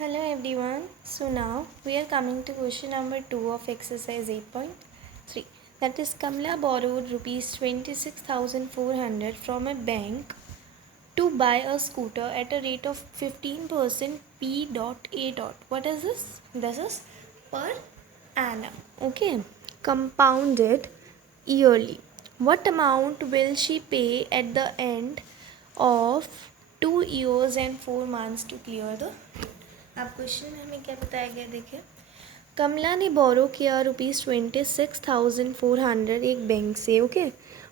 Hello everyone. So now we are coming to question number 2 of exercise 8.3. That is Kamla borrowed rupees 26,400 from a bank to buy a scooter at a rate of 15% P dot A dot. What is this? This is per annum. Okay. Compounded yearly. What amount will she pay at the end of 2 years and 4 months to clear the? अब question में हमें क्या बताया गया देखिए। कमला ने बोरो किया ₹26,400 एक बैंक से, ओके।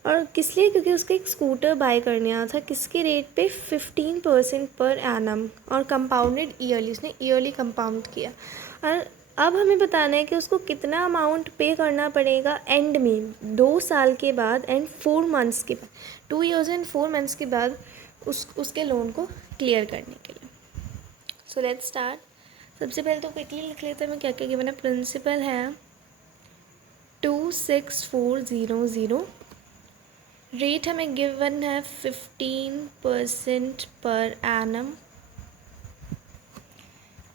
और किस लिए? क्योंकि उसको एक स्कूटर बाय करने आया था। किसके रेट पे? 15% पर एनम, और कंपाउंडेड ईयरली, उसने ईयरली कंपाउंड किया। और अब हमें बताना है कि उसको कितना अमाउंट पे करना पड़ेगा एंड में, 2 साल के बाद एंड 4 मंथ्स के बाद, 2 years एंड 4 months के बाद उसके लोन को क्लियर करने के लिए। So let's start. सबसे पहले तो क्विकली लिख लेते हैं मैं क्या क्या गिवन है। प्रिंसिपल है 26400, रेट हमें गिवन है 15% पर एनम,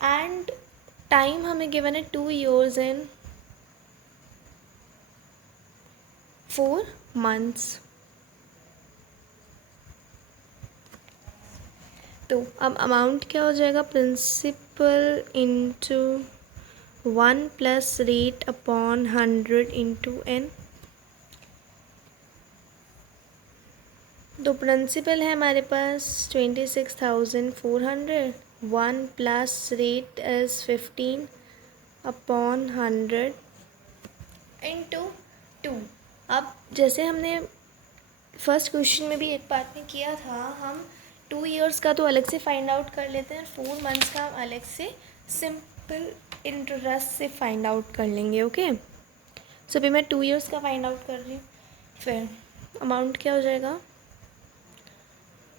एंड टाइम हमें गिवन है 2 years एंड 4 months। तो अब अमाउंट क्या हो जाएगा? Principal into 1 plus rate upon 100 into N. तो प्रिंसिपल है हमारे पास 26,400, 1 plus rate is 15 upon 100 into 2। अब जैसे हमने फर्स्ट क्वेश्चन में भी एक पार्ट में किया था, हम 2 years का तो अलग से फाइंड आउट कर लेते हैं, 4 months का हम अलग से सिंपल इंटरेस्ट से फाइंड आउट कर लेंगे, ओके। सो अभी मैं 2 years का फाइंड आउट कर रही हूँ। फिर अमाउंट क्या हो जाएगा?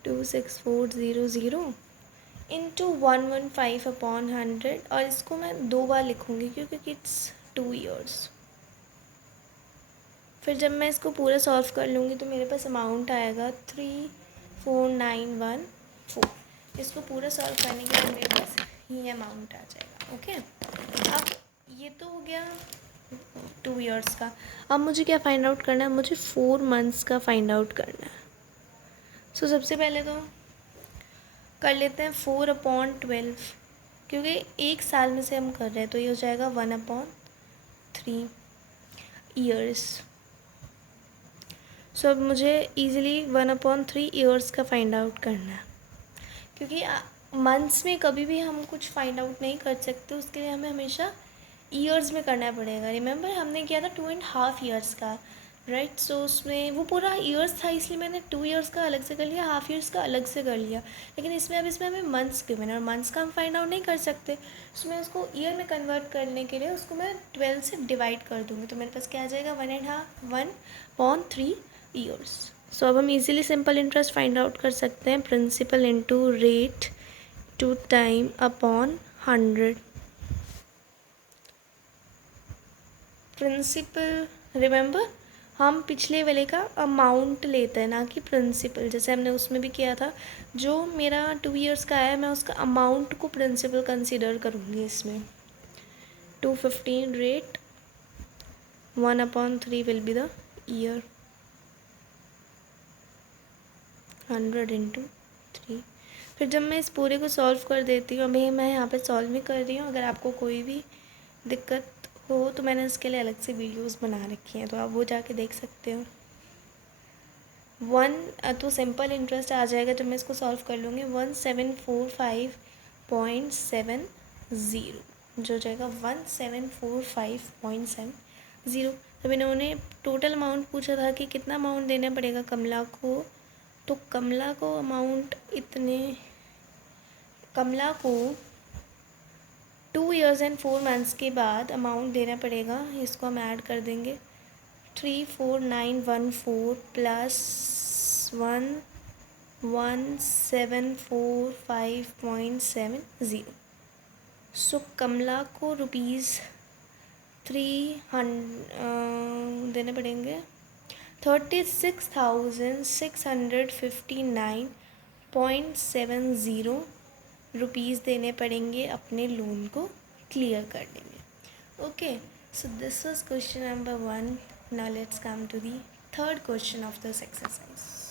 26400 इंटू 115 अपॉन 100, और इसको मैं 2 बार लिखूँगी क्योंकि इट्स 2 years। फिर जब मैं इसको पूरा सॉल्व कर लूँगी तो मेरे पास अमाउंट आएगा 34914। इसको पूरा सॉल्व करने के बाद मेरे पास ये अमाउंट आ जाएगा, ओके। अब ये तो हो गया 2 years का। अब मुझे क्या फाइंड आउट करना है? मुझे 4 months का फाइंड आउट करना है। सो सबसे पहले तो कर लेते हैं 4/12, क्योंकि एक साल में से हम कर रहे हैं, तो ये हो जाएगा 1/3 years। सो अब मुझे ईज़िली 1/3 years का फाइंड आउट करना है, क्योंकि मंथ्स में कभी भी हम कुछ फाइंड आउट नहीं कर सकते, उसके लिए हमें हमेशा ईयर्स में करना पड़ेगा। रिमेंबर हमने किया था 2.5 years का, राइट। सो उसमें वो पूरा ईयर्स था, इसलिए मैंने 2 years का अलग से कर लिया, हाफ ईयर्स का अलग से कर लिया। लेकिन इसमें हमें मंथ्स गिवन है, और मंथ्स का हम फाइंड आउट नहीं कर सकते, सो मैं उसको ईयर में कन्वर्ट करने के लिए उसको मैं 12 से डिवाइड कर दूँगी। तो मेरे पास क्या आ जाएगा? 1/3 years। सो अब हम easily simple interest find out कर सकते हैं। Principal into rate to time upon 100। Principal, remember हम पिछले वाले का अमाउंट लेते हैं, ना कि प्रिंसिपल, जैसे हमने उसमें भी किया था। जो मेरा 2 years का है, मैं उसका अमाउंट को प्रिंसिपल कंसीडर करूँगी इसमें। 215 rate, 1/3 will be the year, 100 into 3। फिर जब मैं इस पूरे को सॉल्व कर देती हूँ, अभी मैं यहाँ पे सॉल्व भी कर रही हूँ, अगर आपको कोई भी दिक्कत हो तो मैंने इसके लिए अलग से वीडियोस बना रखी हैं, तो आप वो जाके देख सकते हो। 1 तो सिंपल इंटरेस्ट आ जाएगा जब मैं इसको सॉल्व कर लूँगी, 1745.70, जो हो जाएगा 1745.70। तब इन्होंने टोटल अमाउंट पूछा था कि कितना अमाउंट देना पड़ेगा कमला को, तो कमला को अमाउंट इतने, कमला को 2 years एंड 4 months के बाद अमाउंट देना पड़ेगा। इसको हम ऐड कर देंगे, 34914 प्लस 11745.70। सो कमला को रुपीज़ 300 देने पड़ेंगे, 36,659.70 रुपीज़ देने पड़ेंगे अपने लोन को क्लियर करने में. Okay, so this was question number 1. Now let's come to the third question of this exercise.